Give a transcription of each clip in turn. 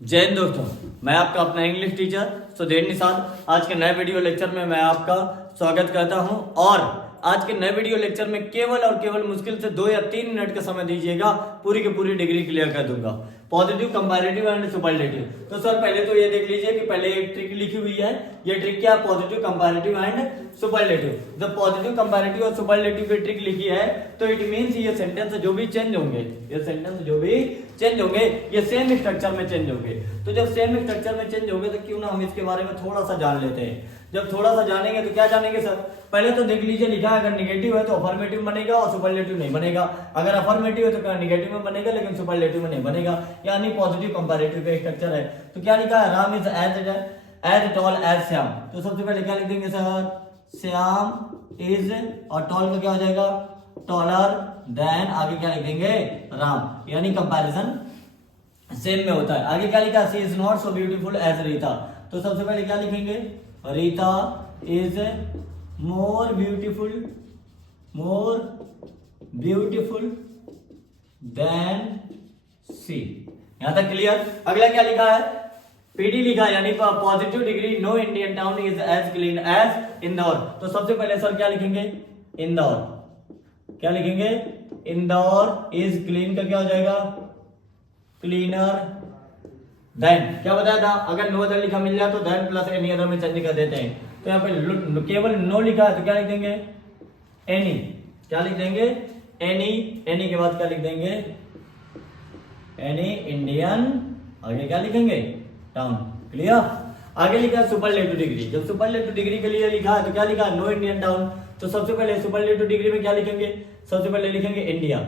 जय हिंद दोस्तों, मैं आपका अपना इंग्लिश टीचर सुधीर निषाद आज के नए वीडियो लेक्चर में मैं आपका स्वागत करता हूं। और आज के नए वीडियो लेक्चर में केवल और केवल मुश्किल से 2 या 3 मिनट का समय दीजिएगा, पूरी की पूरी डिग्री क्लियर कर दूंगा। Positive, comparative and superlative. तो सर पहले तो ये देख लीजिए कि पहले एक ट्रिक लिखी हुई है। ये ट्रिक क्या है? Positive, comparative and superlative. जब पॉजिटिव, कंपैरेटिव और सुपरलेटिव की ट्रिक लिखी है तो इट मींस ये सेंटेंस जो भी चेंज होंगे, ये सेंटेंस जो भी चेंज होंगे ये सेम स्ट्रक्चर में चेंज होंगे। तो जब सेम स्ट्रक्चर में चेंज होंगे तो क्यों ना हम इसके बारे में थोड़ा सा जान लेते हैं। जब थोड़ा सा जानेंगे तो क्या जानेंगे सर? पहले तो देख लीजिए, लिखा है अगर निगेटिव है तो अफर्मेटिव बनेगा और सुपरलेटिव नहीं बनेगा। अगर अफर्मेटिव है तो निगेटिव में बनेगा लेकिन सुपरलेटिव में नहीं बनेगा। यानी पॉजिटिव कंपैरेटिव का स्ट्रक्चर है। तो क्या लिखा है? Ram is as tall as Shyam. तो सबसे पहले क्या लिख देंगे सर? श्याम इज, और टॉल का क्या हो जाएगा? टॉलर देन, आगे क्या लिख देंगे? राम। यानी कंपैरिजन सेम में होता है। आगे क्या लिखा? She is not so beautiful as Rita. तो सबसे पहले क्या लिखेंगे? Rita is more beautiful than she. यहां तक क्लियर? अगला क्या लिखा है? पीडी लिखा है, यानी positive degree. No Indian town is as clean as Indore. तो सबसे पहले सर क्या लिखेंगे? इंदौर। क्या लिखेंगे? इंदौर इज क्लीन का क्या हो जाएगा? Cleaner then. क्या बताया था? अगर नो अदर लिखा मिल जाए तो देन प्लस एनी अदर में चेंज कर देते हैं। तो यहाँ पे केवल नो लिखा है तो क्या लिख देंगे? एनी। क्या लिख देंगे? एनी। एनी के बाद क्या लिख देंगे? Any Indian. आगे क्या लिखेंगे? टाउन। क्लियर? आगे लिखा है सुपरलेटिव डिग्री। जब सुपरलेटिव डिग्री के लिए लिखा है तो क्या लिखा है? No Indian town. तो सबसे पहले सुपरलेटिव डिग्री में क्या लिखेंगे? सबसे पहले लिखेंगे India,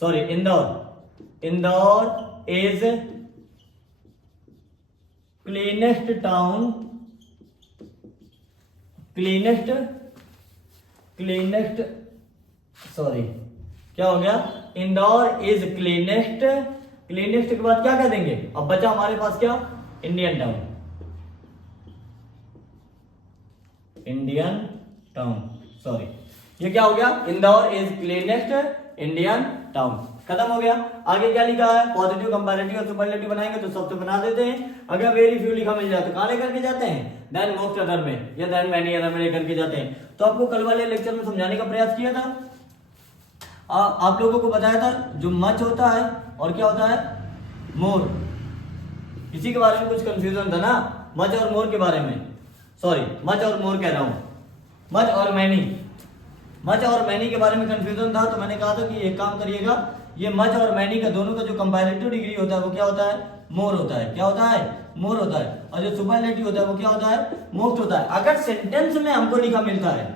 sorry Indore. Indore is cleanest town, cleanest sorry क्या हो गया? Indore is cleanest. क्लीनेस्ट के बाद क्या कर देंगे? अब बचा हमारे पास क्या? Indian town. Indian town, sorry ये क्या हो गया? Indore is cleanest Indian town. खत्म हो गया। आगे क्या लिखा है? पॉजिटिव, कंपैरेटिव और सुपरलेटिव बनाएंगे तो सब तो बना देते हैं। अगर वेरी फ्यू लिखा मिल जाए तो कहां लेकर के जाते हैं? देन मोस्ट अदर में या देन मैनी अदर में लेकर के जाते हैं। तो आपको कल वाले लेक्चर में समझाने का प्रयास किया था। आप लोगों को बताया था जो मच होता है और क्या होता है? मोर। इसी के बारे में कुछ कंफ्यूजन था ना, मच और मोर के बारे में। सॉरी, मच और मोर कह रहा हूं, मच और मैनी। मच और मैनी के बारे में कंफ्यूजन था तो मैंने कहा था कि एक काम करिएगा, ये मच और मैनी का दोनों का जो कंपैरेटिव डिग्री होता है वो क्या होता है? मोर होता है। क्या होता है? मोर होता है। और जो सुपरलेटिव होता है वो क्या होता है? मोस्ट होता है। अगर सेंटेंस में हमको लिखा मिलता है,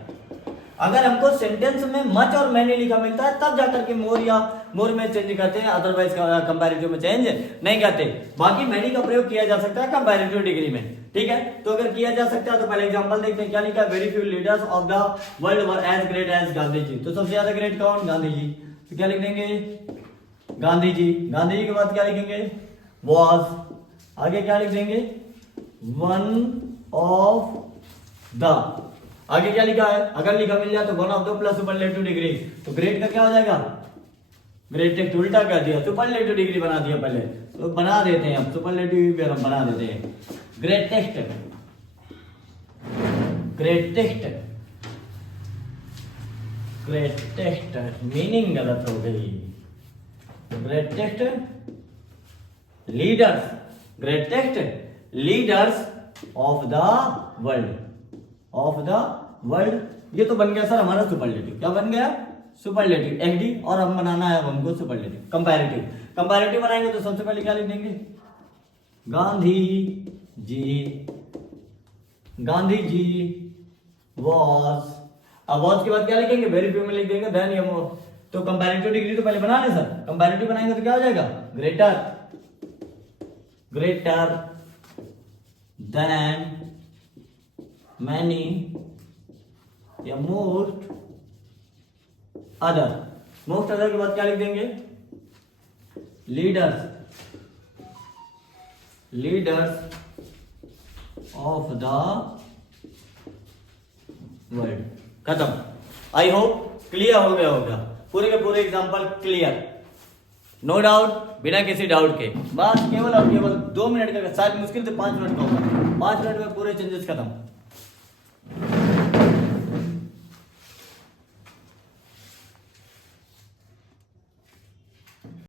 अगर हमको सेंटेंस में मच और मैनी लिखा मिलता है तब जाकर के मोर या मोर में चेंज करते हैं, अदरवाइज कंपैरेटिव में चेंज नहीं करते। बाकी मैनी का प्रयोग किया जा सकता है कंपैरेटिव डिग्री में, ठीक है? तो अगर किया जा सकता है तो पहले एग्जांपल देखते हैं। क्या लिखा है? Very few leaders of the world were as great as Gandhi ji. तो सबसे ज्यादा ग्रेट कौन? गांधी जी। तो क्या लिख देंगे? गांधी जी। गांधी जी के बाद क्या लिखेंगे? वॉज। आगे क्या लिख देंगे? One of the. आगे क्या लिखा है? अगर लिखा मिल जाए तो one of the plus superlative degree. तो ग्रेट का क्या हो जाएगा? ग्रेटेस्ट उल्टा कर दिया, सुपरलेटिव डिग्री बना दिया पहले। तो बना देते हैं अब सुपरलेटिव भी हम बना देते हैं। ग्रेटेस्ट, ग्रेटेस्ट, ग्रेटेस्ट मीनिंग गलत हो गई। Greatest leaders, greatest leaders of the world, of the world. ये तो बन गया सर हमारा सुपरलेटिव। क्या बन गया? Superlative HD. और हम बनाना है हमको सुपरलेटिव। कंपैरेटिव, कंपैरेटिव बनाएंगे तो सबसे पहले क्या लिख देंगे? गांधी जी। गांधी जी वॉज। अब वॉज के बाद क्या लिखेंगे? वेरी फ्यू में लिख देंगे देन ये मोर। तो कंपैरेटिव डिग्री तो पहले बना ले सर। कंपैरेटिव बनाएंगे तो क्या हो जाएगा? ग्रेटर, ग्रेटर देन मैनी या मोस्ट अदर। मोस्ट अदर के बाद क्या लिख देंगे? Leaders, leaders of the world. खत्म। आई होप क्लियर हो गया होगा। पूरे के पूरे एग्जांपल क्लियर। नो डाउट, बिना किसी डाउट के, बस केवल और केवल 2 मिनट का, शायद मुश्किल से 5 मिनट का होगा, 5 मिनट में पूरे चेंजेस खत्म।